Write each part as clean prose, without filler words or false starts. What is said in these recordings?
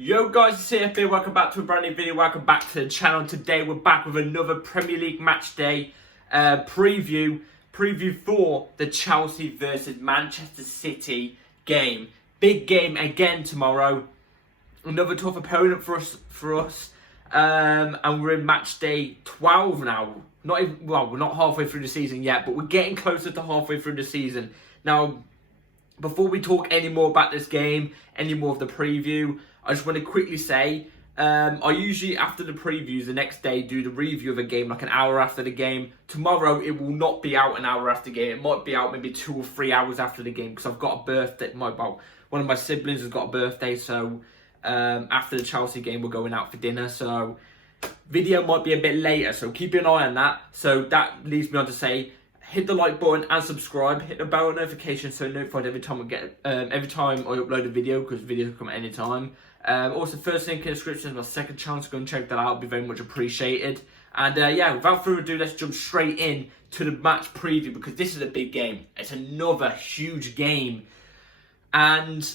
Yo guys, it's CFB, welcome back to a brand new video, welcome back to the channel. Today we're back with another Premier League match day preview for the Chelsea versus Manchester City game. Big game again tomorrow, another tough opponent for us, and we're in match day 12 now. We're not halfway through the season yet, but we're getting closer to halfway through the season. Now, before we talk any more about this game, any more of the preview, I just want to quickly say, I usually, after the previews, the next day, do the review of a game, like an hour after the game. Tomorrow, it will not be out an hour after the game. It might be out maybe 2 or 3 hours after the game, because I've got a birthday. One of my siblings has got a birthday, so after the Chelsea game, we're going out for dinner. So, video might be a bit later, so keep an eye on that. So, that leads me on to say, hit the like button and subscribe. Hit the bell notification so you're notified every time every time I upload a video, because videos come at any time. Also, first link in the description is my second chance. Go and check that out. It'll be very much appreciated. And yeah, without further ado, let's jump straight in to the match preview, because this is a big game. It's another huge game, and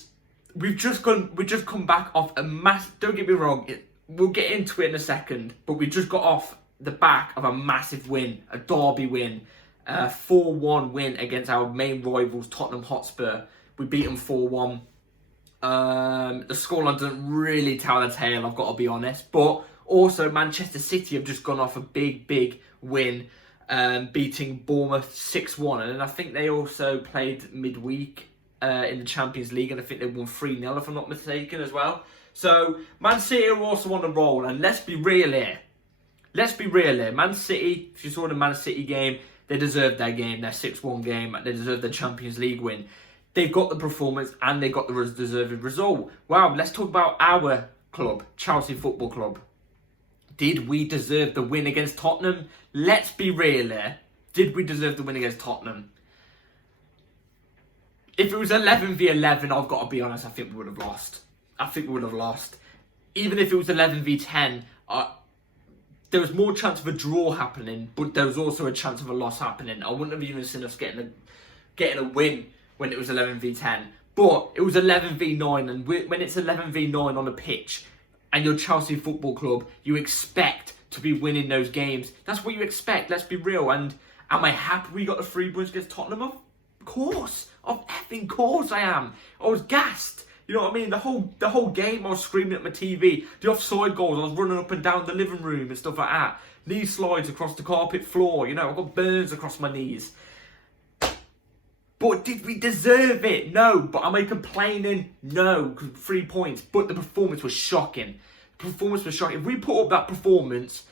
we've just come back off a massive. Don't get me wrong. We'll get into it in a second, but we just got off the back of a massive win, a derby win. 4-1 win against our main rivals, Tottenham Hotspur. We beat them 4-1. The scoreline doesn't really tell the tale, I've got to be honest. But also, Manchester City have just gone off a big win, beating Bournemouth 6-1. And I think they also played midweek in the Champions League, and I think they won 3-0 if I'm not mistaken as well. So, Man City are also on a roll, and let's be real here. Man City, if you saw the Man City game, they deserved their game, their 6-1 game. They deserved the Champions League win. They've got the performance and they got the deserved result. Wow, let's talk about our club, Chelsea Football Club. Did we deserve the win against Tottenham? Let's be real here. Did we deserve the win against Tottenham? If it was 11v11, I've got to be honest, I think we would have lost. Even if it was 11v10, there was more chance of a draw happening, but there was also a chance of a loss happening. I wouldn't have even seen us getting a win when it was 11v10. But it was 11v9, and when it's 11v9 on a pitch, and you're Chelsea Football Club, you expect to be winning those games. That's what you expect, let's be real. And am I happy we got the 3 points against Tottenham? Of course. Of effing course I am. I was gassed. You know what I mean? The whole game I was screaming at my TV. The offside goals, I was running up and down the living room and stuff like that. Knee slides across the carpet floor. You know, I've got burns across my knees. But did we deserve it? No. But am I complaining? No. Because 3 points. But the performance was shocking. If we put up that performance,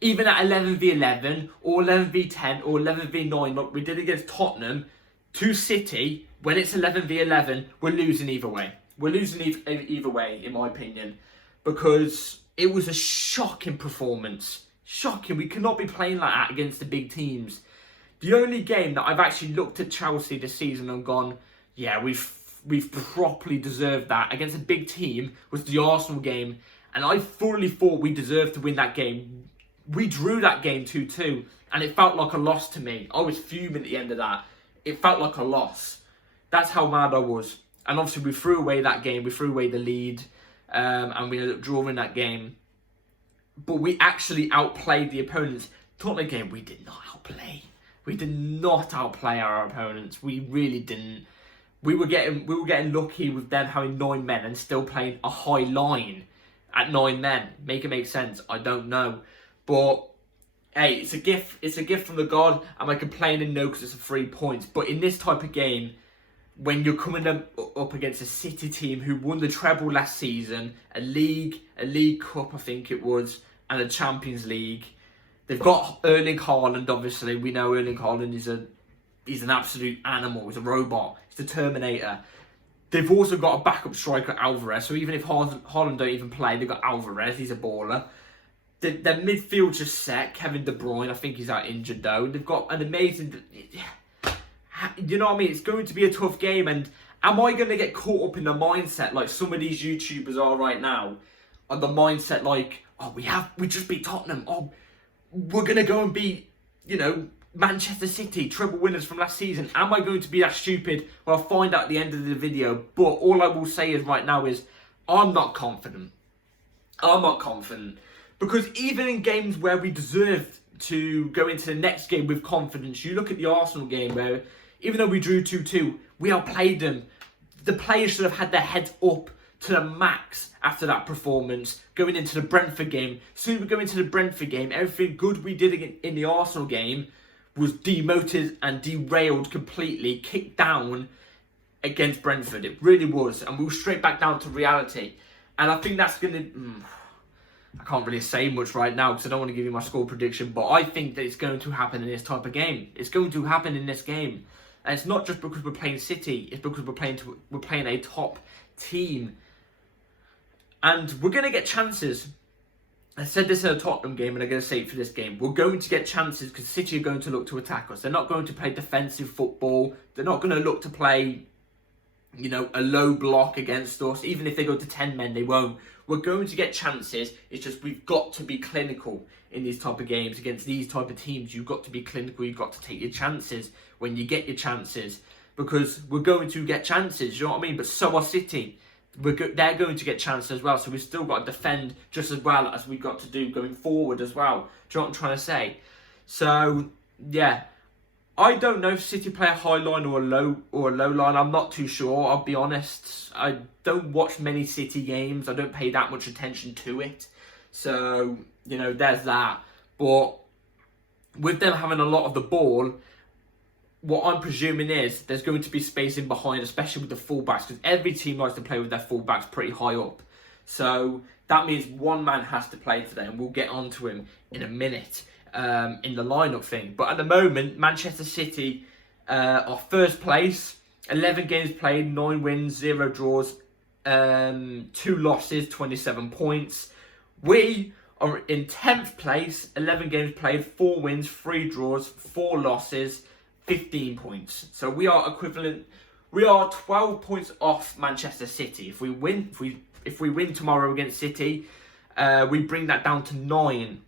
even at 11v11 or 11v10 or 11v9, like we did against Tottenham, to City, when it's 11v11, we're losing either way. We're losing either way, in my opinion, because it was a shocking performance. Shocking. We cannot be playing like that against the big teams. The only game that I've actually looked at Chelsea this season and gone, yeah, we've properly deserved that against a big team was the Arsenal game, and I fully thought we deserved to win that game. We drew that game 2-2, and it felt like a loss to me. I was fuming at the end of that. It felt like a loss. That's how mad I was. And obviously we threw away that game. We threw away the lead. And we ended up drawing that game. But we actually outplayed the opponents. Tottenham game, we did not outplay. We did not outplay our opponents. We really didn't. We were getting lucky with them having 9 men and still playing a high line at 9 men. Make it make sense. I don't know. But hey, it's a gift. It's a gift from the God. Am I complaining? No, because it's 3 points. But in this type of game, when you're coming up against a City team who won the treble last season, a league cup, I think it was, and a Champions League, they've got Erling Haaland. Obviously, we know Erling Haaland he's an absolute animal. He's a robot. He's the Terminator. They've also got a backup striker, Alvarez. So even if Haaland don't even play, they've got Alvarez. He's a baller. Their midfield's just set. Kevin De Bruyne, I think he's out injured though. They've got an amazing... You know what I mean? It's going to be a tough game, and am I going to get caught up in the mindset like some of these YouTubers are right now? On the mindset like, oh, we just beat Tottenham. Oh, we're going to go and beat, Manchester City, treble winners from last season. Am I going to be that stupid? Well, I'll find out at the end of the video. But all I will say is right now is I'm not confident. I'm not confident. Because even in games where we deserved to go into the next game with confidence, you look at the Arsenal game where, even though we drew 2-2, we outplayed them. The players should have had their heads up to the max after that performance going into the Brentford game. As soon as we go into the Brentford game, everything good we did in the Arsenal game was demoted and derailed completely, kicked down against Brentford. It really was. And we were straight back down to reality. And I think that's going to... I can't really say much right now because I don't want to give you my score prediction, but I think that it's going to happen in this type of game. It's going to happen in this game. And it's not just because we're playing City, it's because we're playing a top team. And we're going to get chances. I said this in a Tottenham game and I'm going to say it for this game. We're going to get chances because City are going to look to attack us. They're not going to play defensive football. They're not going to look to play, a low block against us. Even if they go to 10 men, they won't. We're going to get chances. It's just we've got to be clinical in these type of games against these type of teams. You've got to be clinical. You've got to take your chances when you get your chances because we're going to get chances. You know what I mean? But so are City. They're going to get chances as well. So we've still got to defend just as well as we've got to do going forward as well. Do you know what I'm trying to say? So, yeah. I don't know if City play a high line or a low line. I'm not too sure, I'll be honest. I don't watch many City games. I don't pay that much attention to it. So, there's that. But with them having a lot of the ball, what I'm presuming is there's going to be spacing behind, especially with the fullbacks, because every team likes to play with their fullbacks pretty high up. So that means one man has to play today, and we'll get onto him in a minute. In the lineup thing, but at the moment Manchester City are first place, 11 games played, 9 wins, 0 draws, 2 losses, 27 points. We are in 10th place, 11 games played, 4 wins, 3 draws, 4 losses, 15 points. So we are 12 points off Manchester City. If we win tomorrow against City, we bring that down to 9.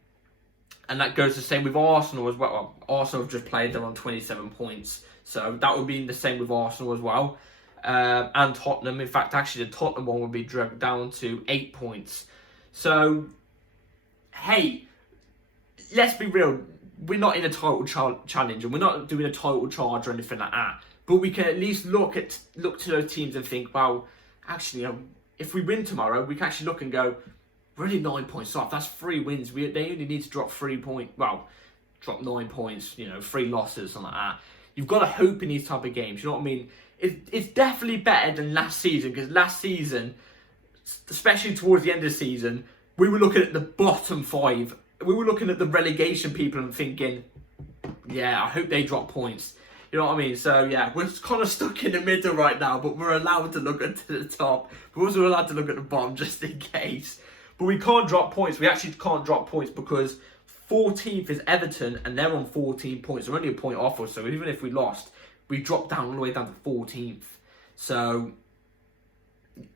And that goes the same with Arsenal as well. Arsenal have just played, they're on 27 points. So that would be the same with Arsenal as well. And Tottenham. In fact, actually, the Tottenham one would be dragged down to 8 points. So, hey, let's be real. We're not in a title challenge, and we're not doing a title charge or anything like that. But we can at least look to those teams and think, well, actually, if we win tomorrow, we can actually look and go, we're only 9 points off. That's 3 wins. They only need to drop 3 points. Well, drop 9 points. 3 losses, something like that. You've got to hope in these type of games. You know what I mean? It's definitely better than last season, because last season, especially towards the end of the season, we were looking at the bottom 5. We were looking at the relegation people and thinking, yeah, I hope they drop points. You know what I mean? So, yeah, we're kind of stuck in the middle right now, but we're allowed to look at the top. We're also allowed to look at the bottom just in case. But we can't drop points. We actually can't drop points because 14th is Everton and they're on 14 points. They're only a point off us. So even if we lost, we dropped down all the way down to 14th. So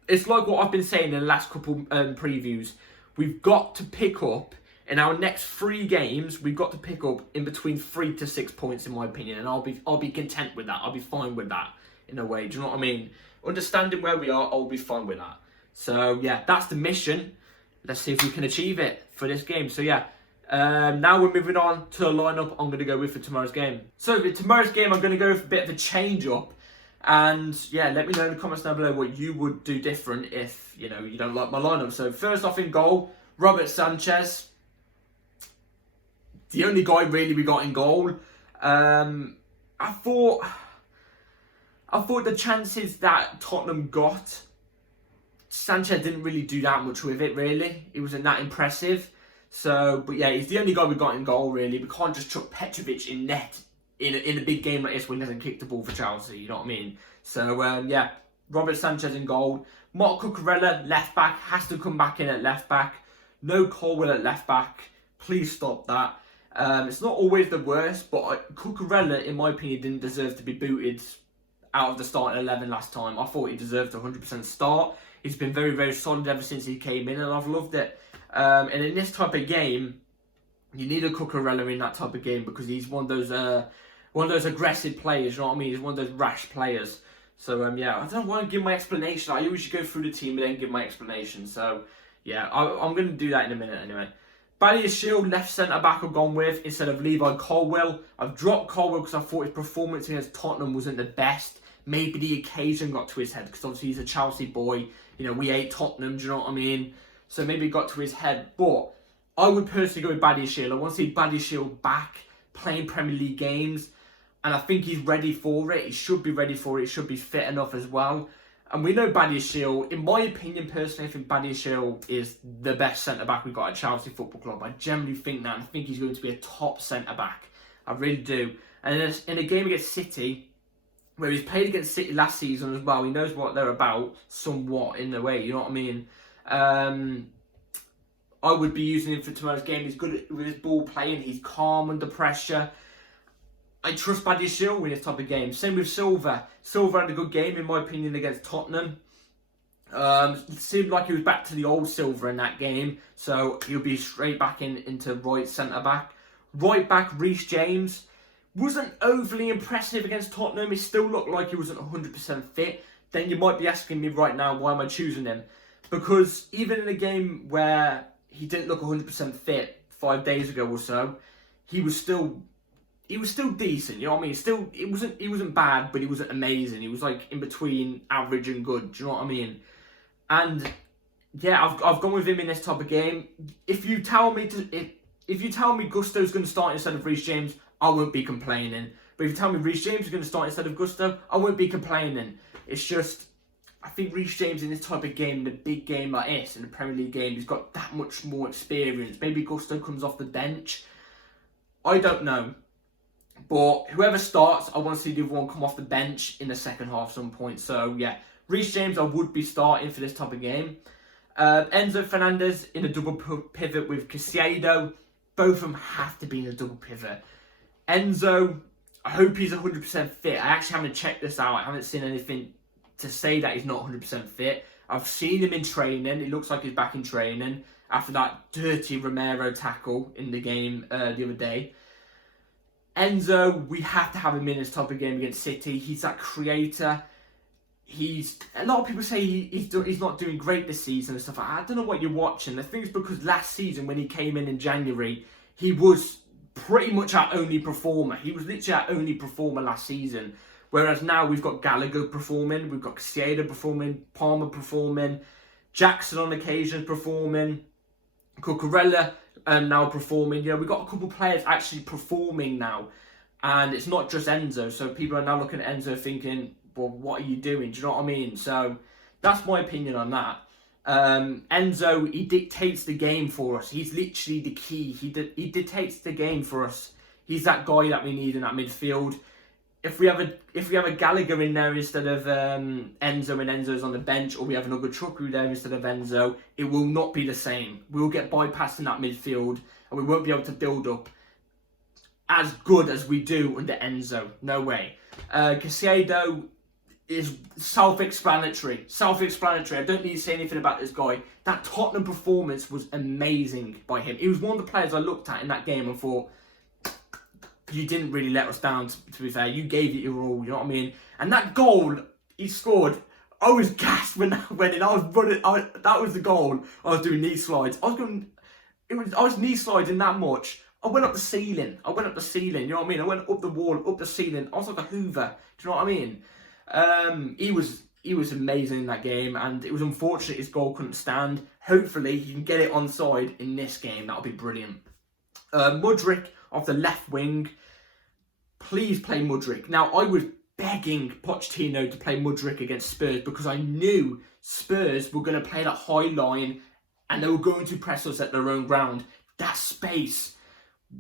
it's like what I've been saying in the last couple previews. We've got to pick up, in our next 3 games, we've got to pick up in between 3 to 6 points, in my opinion. And I'll be content with that. I'll be fine with that in a way. Do you know what I mean? Understanding where we are, I'll be fine with that. So yeah, that's the mission. Let's see if we can achieve it for this game. So yeah, now we're moving on to the lineup I'm going to go with for tomorrow's game. So for tomorrow's game, I'm going to go with a bit of a change up. And yeah, let me know in the comments down below what you would do different if, you don't like my lineup. So first off in goal, Robert Sanchez. The only guy really we got in goal. I thought the chances that Tottenham got, Sanchez didn't really do that much with it, really. He wasn't that impressive. So, but yeah, he's the only guy we got in goal, really. We can't just chuck Petrovic in net in a big game like this when he doesn't kick the ball for Chelsea, you know what I mean? So, yeah, Robert Sanchez in goal. Marc Cucurella, left back, has to come back in at left back. No Colwill at left back. Please stop that. It's not always the worst, but Cucurella, in my opinion, didn't deserve to be booted out of the starting 11 last time. I thought he deserved a 100% start. He's been very, very solid ever since he came in, and I've loved it. And in this type of game, you need a Cucurella in that type of game because he's one of those aggressive players. You know what I mean? He's one of those rash players. So yeah, I don't want to give my explanation. I usually go through the team and then give my explanation. So yeah, I'm going to do that in a minute anyway. Badiashile, left centre back, I've gone with instead of Levi Colwill. I've dropped Colwill because I thought his performance against Tottenham wasn't the best. Maybe the occasion got to his head because obviously he's a Chelsea boy. You know, we hate Tottenham, do you know what I mean? So maybe it got to his head. But I would personally go with Badiashile. I want to see Badiashile back playing Premier League games. And I think he's ready for it. He should be ready for it. He should be fit enough as well. And we know Badiashile, in my opinion, personally, I think Badiashile is the best centre-back we've got at Chelsea Football Club. I generally think that. And I think he's going to be a top centre-back. I really do. And in a game against City, where he's played against City last season as well, he knows what they're about, somewhat, in a way, you know what I mean? I would be using him for tomorrow's game. He's good with his ball playing. He's calm under pressure. I trust Badiashile in this type of game. Same with Silva. Silva had a good game, in my opinion, against Tottenham. It seemed like he was back to the old Silva in that game. So he'll be straight back into right centre-back. Right back, Reece James. Wasn't overly impressive against Tottenham. He still looked like he wasn't 100% fit. Then you might be asking me right now, why am I choosing him? Because even in a game where he didn't look 100% fit 5 days ago or so, he was still decent, you know what I mean? He wasn't bad, but he wasn't amazing. He was like in between average and good, do you know what I mean? And yeah, I've gone with him in this type of game. If you tell me Gusto's going to start instead of Reece James, I won't be complaining. But if you tell me Reece James is going to start instead of Gusto, I won't be complaining. It's just, I think Reece James in this type of game, in a big game like this, in the Premier League game, he's got that much more experience. Maybe Gusto comes off the bench. I don't know. But whoever starts, I want to see the other one come off the bench in the second half some point. So yeah, Reece James I would be starting for this type of game. Enzo Fernandez in a double pivot with Caicedo. Both of them have to be in a double pivot. Enzo, I hope he's 100% fit. I actually haven't checked this out. I haven't seen anything to say that he's not 100% fit. I've seen him in training. It looks like he's back in training after that dirty Romero tackle in the game the other day. Enzo, we have to have him in this type of game against City. He's that creator. A lot of people say he's not doing great this season and stuff. I don't know what you're watching. I think it's because last season when he came in January, he was pretty much our only performer. He was literally our only performer last season. Whereas now we've got Gallagher performing, we've got Caicedo performing, Palmer performing, Jackson on occasion performing, Cucurella now performing. You know, we've got a couple of players actually performing now. And it's not just Enzo. So people are now looking at Enzo thinking, well, what are you doing? Do you know what I mean? So that's my opinion on that. Enzo, he dictates the game for us. He's literally the key. He dictates the game for us. He's that guy that we need in that midfield. If we have a Gallagher in there instead of Enzo, and Enzo's on the bench, or we have another Chukwu there instead of Enzo, it will not be the same. We'll get bypassed in that midfield, and we won't be able to build up as good as we do under Enzo. No way. Caicedo is self-explanatory. I don't need to say anything about this guy. That Tottenham performance was amazing by him. He was one of the players I looked at in that game and thought, you didn't really let us down, to be fair. You gave it your all, you know what I mean? And that goal he scored, I was gassed when that went in. I was running, that was the goal. I was doing knee slides. I was knee sliding that much. I went up the ceiling, you know what I mean? I went up the wall, up the ceiling. I was like a Hoover, do you know what I mean? He was amazing in that game, and it was unfortunate his goal couldn't stand. Hopefully he can get it onside in this game. That'll be brilliant. Mudryk off the left wing. Please play Mudryk. Now, I was begging Pochettino to play Mudryk against Spurs because I knew Spurs were going to play that high line and they were going to press us at their own ground. That space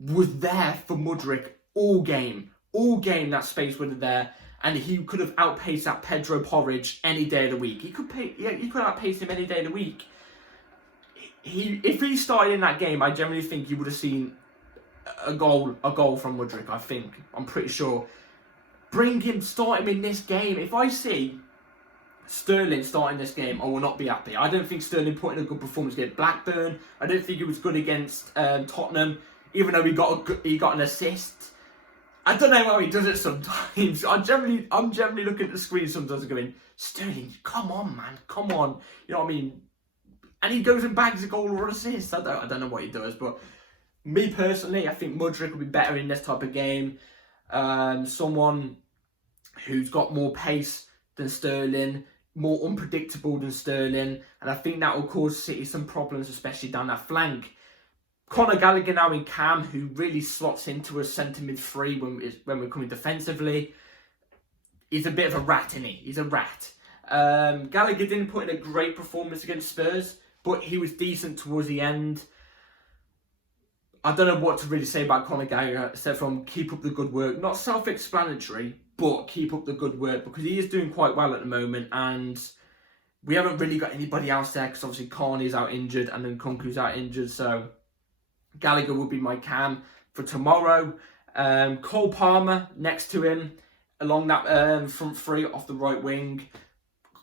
was there for Mudryk all game. All game that space was there, and he could have outpaced that Pedro Porridge any day of the week. He could outpace him any day of the week. If he started in that game, I generally think you would have seen a goal from Mudryk. I'm pretty sure. Start him in this game. If I see Sterling starting this game, I will not be happy. I don't think Sterling put in a good performance against Blackburn. I don't think he was good against Tottenham, even though he got an assist. I don't know how he does it sometimes. I'm generally looking at the screen sometimes and going, Sterling, come on, man, come on. You know what I mean? And he goes and bags a goal or assist. I don't know what he does, but me personally, I think Mudryk will be better in this type of game. Someone who's got more pace than Sterling, more unpredictable than Sterling, and I think that will cause City some problems, especially down that flank. Conor Gallagher now in cam, who really slots into a centre mid three when we're coming defensively. He's a bit of a rat, isn't he? He's a rat. Gallagher didn't put in a great performance against Spurs, but he was decent towards the end. I don't know what to really say about Conor Gallagher, except from keep up the good work. Not self-explanatory, but keep up the good work, because he is doing quite well at the moment, and we haven't really got anybody else there, because obviously Carney's out injured, and then Kunku's out injured, so Gallagher will be my cam for tomorrow. Cole Palmer next to him, along that front three off the right wing.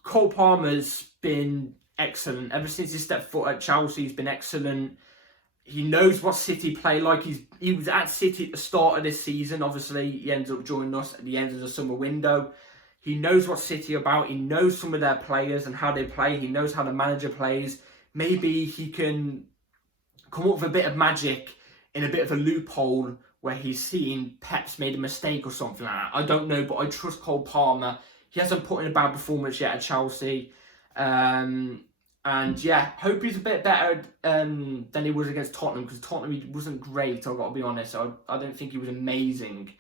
Cole Palmer's been excellent. Ever since he stepped foot at Chelsea, he's been excellent. He knows what City play like. He was at City at the start of this season. Obviously, he ends up joining us at the end of the summer window. He knows what City are about. He knows some of their players and how they play. He knows how the manager plays. Maybe he can come up with a bit of magic in a bit of a loophole where he's seen Pep's made a mistake or something like that. I don't know, but I trust Cole Palmer. He hasn't put in a bad performance yet at Chelsea. And yeah, hope he's a bit better than he was against Tottenham, because Tottenham he wasn't great, I've got to be honest. I don't think he was amazing.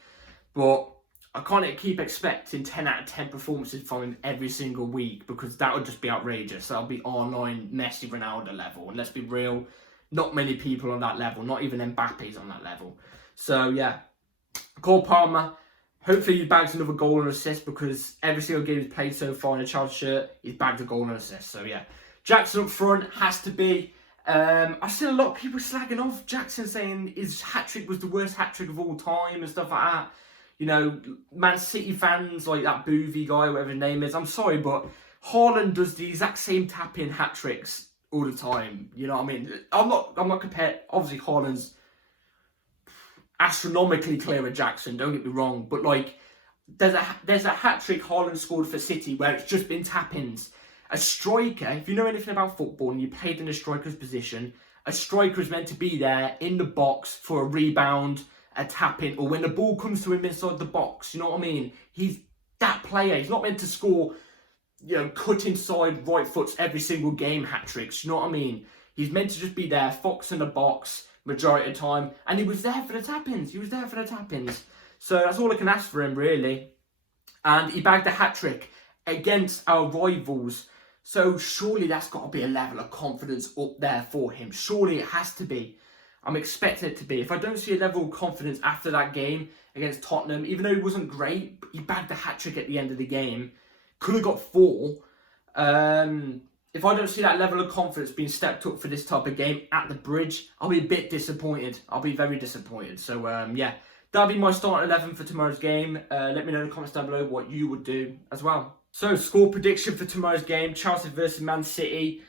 But I can't keep expecting 10 out of 10 performances from him every single week, because that would just be outrageous. That'll be R9, Messi, Ronaldo level. And let's be real, not many people on that level, not even Mbappe's on that level. So yeah, Cole Palmer, hopefully he bags another goal and assist, because every single game he's played so far in a Chelsea shirt, he's bagged a goal and assist. So yeah, Jackson up front has to be. I've seen a lot of people slagging off Jackson, saying his hat-trick was the worst hat-trick of all time and stuff like that. You know, Man City fans, like that Boovy guy, whatever his name is, I'm sorry, but Haaland does the exact same tap-in hat-tricks all the time. You know what I mean? I'm not comparing. Obviously, Haaland's astronomically clear at Jackson, don't get me wrong, but like, there's a hat-trick Haaland scored for City where it's just been tap-ins. A striker, if you know anything about football and you played in a striker's position, a striker is meant to be there in the box for a rebound, a tap-in, or when the ball comes to him inside the box. You know what I mean? He's that player. He's not meant to score, you know, cut inside right foots every single game hat-tricks. You know what I mean? He's meant to just be there, fox in the box majority of the time, and he was there for the tap-ins. So that's all I can ask for him, really. And he bagged a hat-trick against our rivals. So surely that's got to be a level of confidence up there for him. Surely it has to be. I'm expecting it to be. If I don't see a level of confidence after that game against Tottenham, even though he wasn't great, he bagged a hat-trick at the end of the game. Could have got 4. If I don't see that level of confidence being stepped up for this type of game at the Bridge, I'll be a bit disappointed. I'll be very disappointed. So yeah, that'll be my starting 11 for tomorrow's game. Let me know in the comments down below what you would do as well. So, score prediction for tomorrow's game, Chelsea versus Man City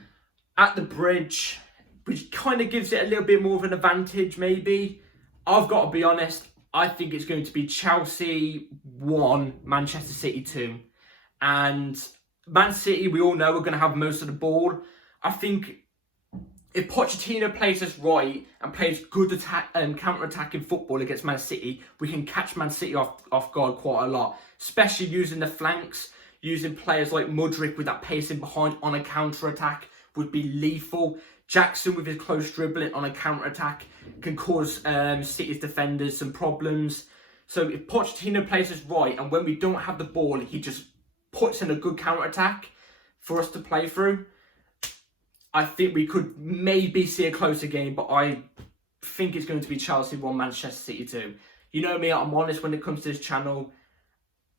at the Bridge, which kind of gives it a little bit more of an advantage, maybe. I've got to be honest, I think it's going to be Chelsea 1, Manchester City 2. And Man City, we all know, are going to have most of the ball. I think if Pochettino plays us right and plays good attack and counter-attacking football against Man City, we can catch Man City off guard quite a lot, especially using the flanks. Using players like Mudryk with that pacing behind on a counter-attack would be lethal. Jackson with his close dribbling on a counter-attack can cause City's defenders some problems. So if Pochettino plays us right, and when we don't have the ball, he just puts in a good counter-attack for us to play through, I think we could maybe see a closer game, but I think it's going to be Chelsea 1, Manchester City 2. You know me, I'm honest when it comes to this channel.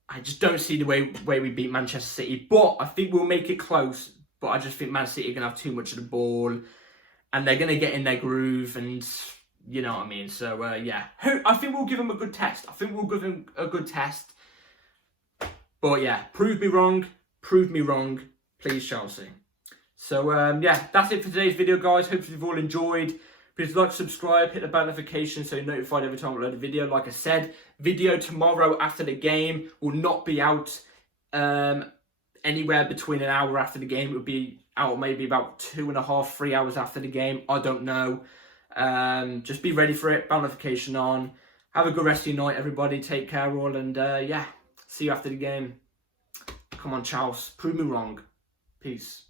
I just don't see the way we beat Manchester City. But I think we'll make it close. But I just think Man City are going to have too much of the ball. And they're going to get in their groove. And you know what I mean. So, yeah. I think we'll give them a good test. But, yeah. Prove me wrong. Please, Chelsea. So, yeah. That's it for today's video, guys. Hopefully you've all enjoyed. Please like, subscribe, hit the bell notification so you're notified every time I upload a video. Like I said, video tomorrow after the game will not be out anywhere between an hour after the game. It would be out maybe about 2.5, 3 hours after the game. I don't know. Just be ready for it. Bell notification on. Have a good rest of your night, everybody. Take care all, and yeah, see you after the game. Come on, Charles. Prove me wrong. Peace.